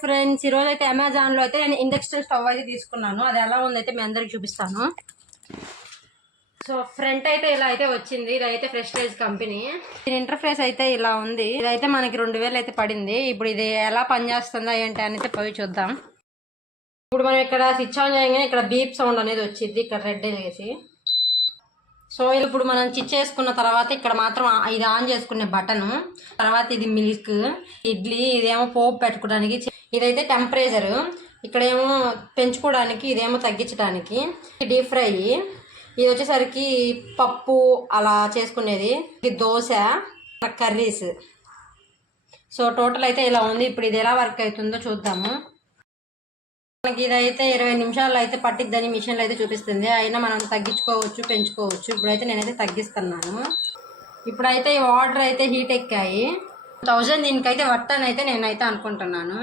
Friends, ఈరోజు అయితే అమెజాన్లో అయితే నేను ఇండక్షన్ స్టవ్ అయితే తీసుకున్నాను. అది ఎలా ఉందైతే మీ అందరికి చూపిస్తాను. సో ఫ్రంట్ అయితే ఇలా అయితే వచ్చింది. ఇదైతే ప్రెస్టేజ్ కంపెనీ. దీని ఇంటర్ఫేస్ అయితే ఇలా ఉంది. ఇదైతే మనకి 2000 అయితే పడింది. ఇప్పుడు ఇది ఎలా పనిచేస్తుందా ఏంటి అని అయితే పోయి చూద్దాం. ఇప్పుడు మనం ఇక్కడ స్విచ్ ఆన్ చేయగానే ఇక్కడ బీప్ సౌండ్ అనేది వచ్చింది. ఇక్కడ రెడ్ వేసి సో ఇప్పుడు మనం స్విచ్ చేసుకున్న తర్వాత ఇక్కడ మాత్రం ఇది ఆన్ చేసుకునే బటన్. తర్వాత ఇది మిల్క్, ఇడ్లీ, ఇదేమో పోపు పెట్టుకోవడానికి, ఇదైతే టెంపరేచర్, ఇక్కడేమో పెంచుకోవడానికి, ఇదేమో తగ్గించడానికి, డీప్ ఫ్రై, ఇది వచ్చేసరికి పప్పు అలా చేసుకునేది, ఇది దోశ, కర్రీస్. సో టోటల్ అయితే ఇలా ఉంది. ఇప్పుడు ఇది ఎలా వర్క్ అవుతుందో చూద్దాము. మనకి ఇదైతే 20 నిమిషాలు అయితే పట్టిద్దని మిషన్లో అయితే చూపిస్తుంది. అయినా మనం తగ్గించుకోవచ్చు, పెంచుకోవచ్చు. ఇప్పుడైతే నేనైతే తగ్గిస్తున్నాను. ఇప్పుడైతే ఈ వాటర్ అయితే హీట్ ఎక్కాయి. 1000 దీనికైతే వట్టని అయితే నేనైతే అనుకుంటున్నాను.